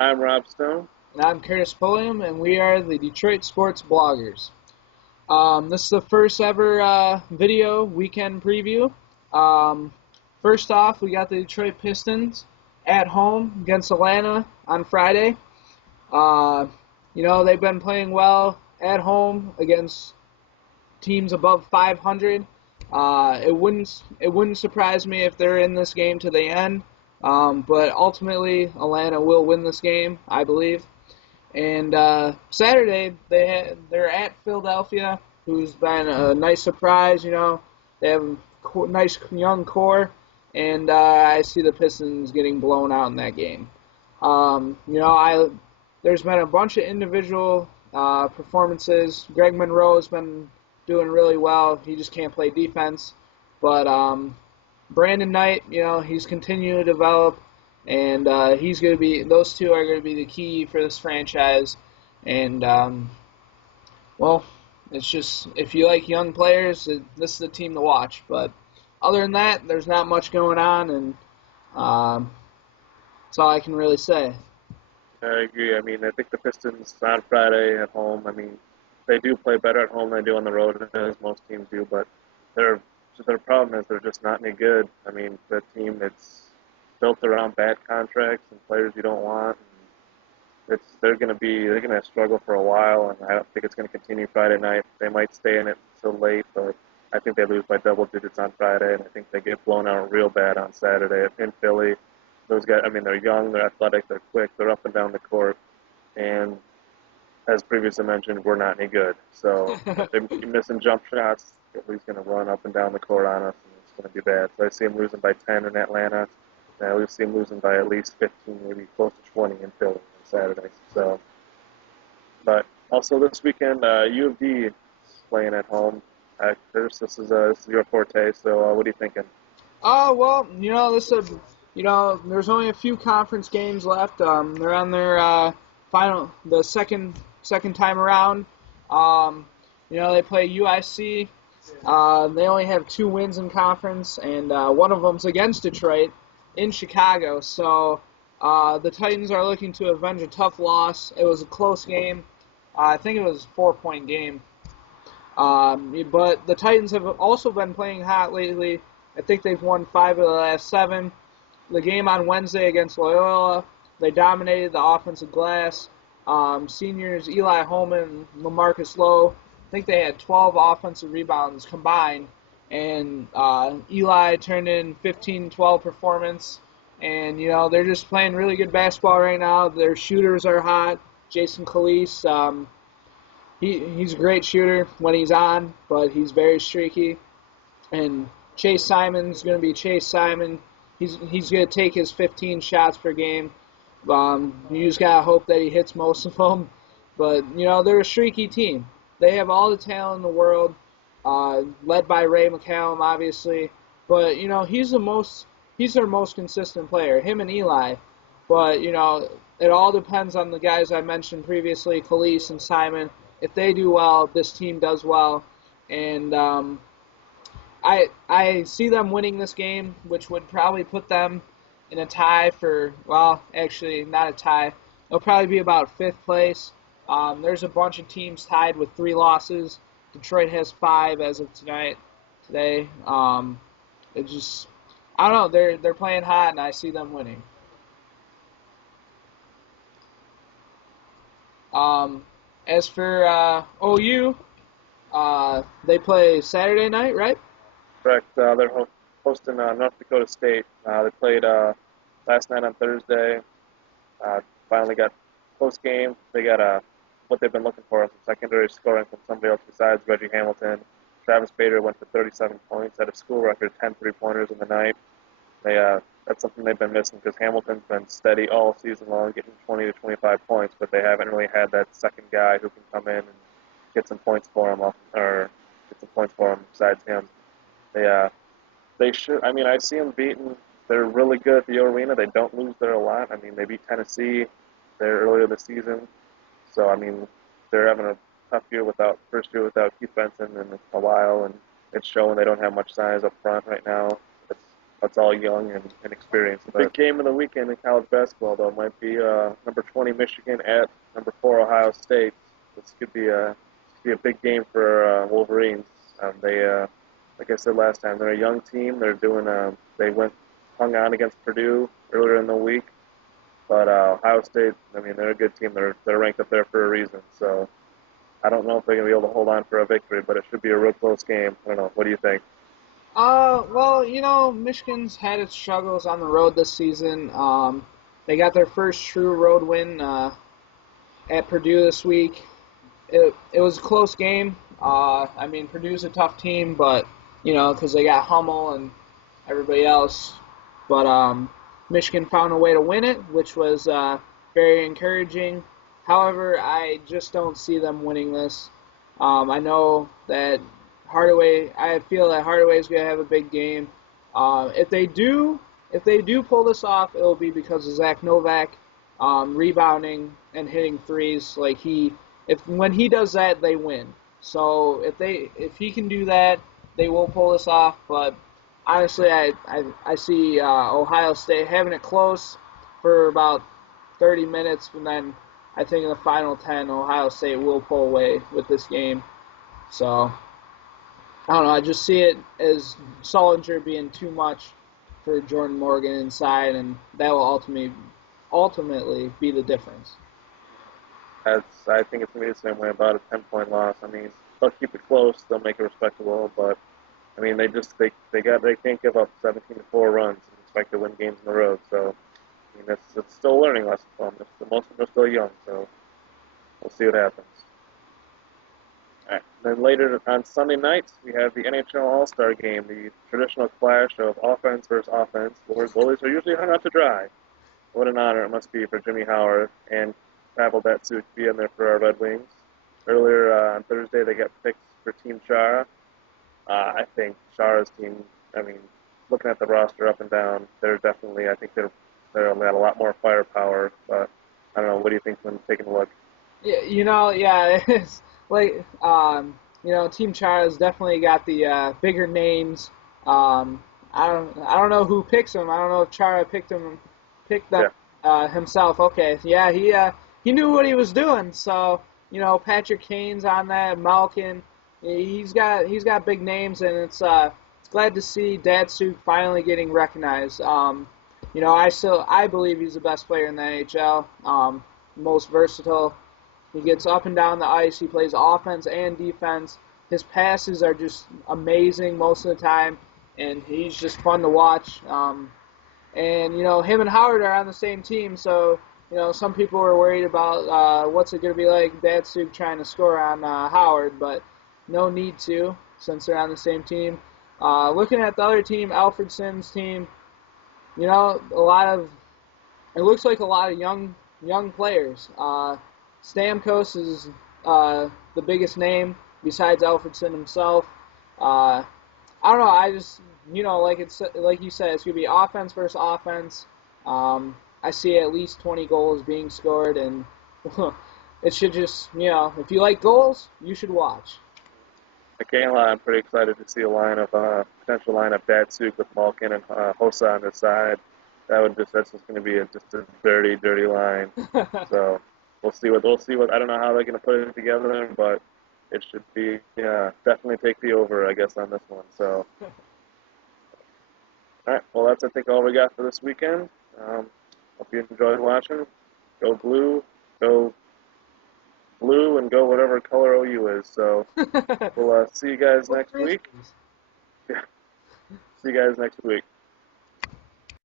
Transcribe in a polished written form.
I'm Rob Stone. And I'm Curtis Pulliam, and we are the Detroit Sports Bloggers. This is the first ever video weekend preview. Um, First off, we got the Detroit Pistons at home against Atlanta on Friday. Uh, they've been playing well at home against teams above 500. It wouldn't surprise me if they're in this game to the end. But ultimately, Atlanta will win this game, I believe. And Saturday they're at Philadelphia, who's been a nice surprise. They have a nice young core, and I see the Pistons getting blown out in that game. I There's been a bunch of individual performances. Greg Monroe's been doing really well. He just can't play defense, but Brandon Knight, he's continuing to develop, and he's going to be. Those two are going to be the key for this franchise. And well, it's just if you like young players, this is the team to watch. But other than that, there's not much going on, and that's all I can really say. I agree. I mean, I think the Pistons on Friday at home. I mean, they do play better at home than they do on the road, as most teams do. But their their problem is they're just not any good. I mean, the team it's built around bad contracts and players you don't want. They're gonna struggle for a while, and I don't think it's gonna continue Friday night. They might stay in it till late, but I think they lose by double digits on Friday, and I think they get blown out real bad on Saturday in Philly. Those guys, I mean, they're young, they're athletic, they're quick, they're up and down the court, and as previously mentioned, we're not any good. So if they keep missing jump shots, he's going to run up and down the court on us, and it's going to be bad. So I see him losing by 10 in Atlanta, and I see him losing by at least 15, maybe close to 20 in Philly on Saturday. So, but also this weekend, U of D is playing at home. Curtis, this is your forte. So what are you thinking? Oh well, there's only a few conference games left. They're on their the second time around. They play UIC. They only have 2 wins in conference, and one of them's against Detroit in Chicago. So the Titans are looking to avenge a tough loss. It was a close game. I think it was a 4-point game. But the Titans have also been playing hot lately. I think they've won 5 of the last 7. The game on Wednesday against Loyola, they dominated the offensive glass. Seniors Eli Holman and LaMarcus Lowe, I think they had 12 offensive rebounds combined, and Eli turned in 15-12 performance. And they're just playing really good basketball right now. Their shooters are hot. Jason Calise, he's a great shooter when he's on, but he's very streaky. And Chase Simon's going to be Chase Simon. He's going to take his 15 shots per game. You just got to hope that he hits most of them. But, they're a streaky team. They have all the talent in the world, led by Ray McCallum, obviously. But, he's their most consistent player, him and Eli. But, it all depends on the guys I mentioned previously, Khalees and Simon. If they do well, this team does well. And I see them winning this game, which would probably put them in a tie for, well, actually not a tie. It'll probably be about 5th place. There's a bunch of teams tied with 3 losses. Detroit has 5 as of today. It just, I don't know. They're playing hot, and I see them winning. As for OU, they play Saturday night, right? Correct. They're hosting North Dakota State. They played last night on Thursday. Finally got close game. They got what they've been looking for, some secondary scoring from somebody else besides Reggie Hamilton. Travis Bader went for 37 points, had a school record 10 three-pointers in the night. That's something they've been missing because Hamilton's been steady all season long, getting 20 to 25 points, but they haven't really had that second guy who can come in and get some points for him, or get some points for him besides him. They should. I mean, I see them beating. They're really good at the arena. They don't lose there a lot. I mean, they beat Tennessee there earlier this season. So I mean, they're having a tough first year without Keith Benson in a while, and it's showing they don't have much size up front right now. That's all young and inexperienced. The big game of the weekend in college basketball, though, might be number 20 Michigan at number 4 Ohio State. This could be a big game for Wolverines. Like I said last time, they're a young team. They hung on against Purdue earlier in the week, but Ohio State, I mean, they're a good team. They're ranked up there for a reason. So I don't know if they're gonna be able to hold on for a victory, but it should be a real close game. I don't know. What do you think? Well, Michigan's had its struggles on the road this season. They got their first true road win at Purdue this week. It was a close game. I mean, Purdue's a tough team, but, because they got Hummel and everybody else. But Michigan found a way to win it, which was very encouraging. However, I just don't see them winning this. I know that I feel that Hardaway is going to have a big game. If they do pull this off, it'll be because of Zach Novak rebounding and hitting threes. When he does that, they win. So if he can do that, they will pull this off. But honestly, I see Ohio State having it close for about 30 minutes, and then I think in the final 10, Ohio State will pull away with this game. So I don't know. I just see it as Solinger being too much for Jordan Morgan inside, and that will ultimately be the difference. I think it's going to be the same way, about a 10-point loss. I mean, they'll keep it close, they'll make it respectable, but, I mean, they can't give up 17-4 runs and expect to win games on the road. So, I mean, it's still a learning lesson for them. Most of them are still young, so we'll see what happens. All right. Then later on Sunday night, we have the NHL All Star game, the traditional clash of offense versus offense, where goalies are usually hung out to dry. What an honor it must be for Jimmy Howard and Pavel Datsyuk to be in there for our Red Wings. Earlier on Thursday, they got picked for Team Chara. I think Chara's team, I mean, looking at the roster up and down, I think they're got a lot more firepower. But I don't know. What do you think when taking a look? Yeah, it's Team Chara's definitely got the bigger names. I don't know who picks them. I don't know if Chara picked them himself. Okay, yeah, he knew what he was doing. So Patrick Kane's on that, Malkin. He's got big names, and it's glad to see Datsyuk finally getting recognized. I believe he's the best player in the NHL. Most versatile. He gets up and down the ice. He plays offense and defense. His passes are just amazing most of the time, and he's just fun to watch. And him and Howard are on the same team, so some people were worried about what's it going to be like Datsyuk trying to score on Howard, but no need to since they're on the same team. Looking at the other team, Alfredsson's team, it looks like a lot of young players. Stamkos is the biggest name besides Alfredsson himself. I don't know. I just like you said, it's gonna be offense versus offense. I see at least 20 goals being scored, and it should just if you like goals, you should watch. I can't lie. I'm pretty excited to see a potential line of Datsyuk with Malkin and Hossa on the side. That's just going to be just a dirty, dirty line. So we'll see what. I don't know how they're going to put it together, but it should be definitely take the over, I guess, on this one. So, all right. Well, that's I think all we got for this weekend. Hope you enjoyed watching. Go blue, and go whatever color OU is. So we'll see you guys next week. See you guys next week.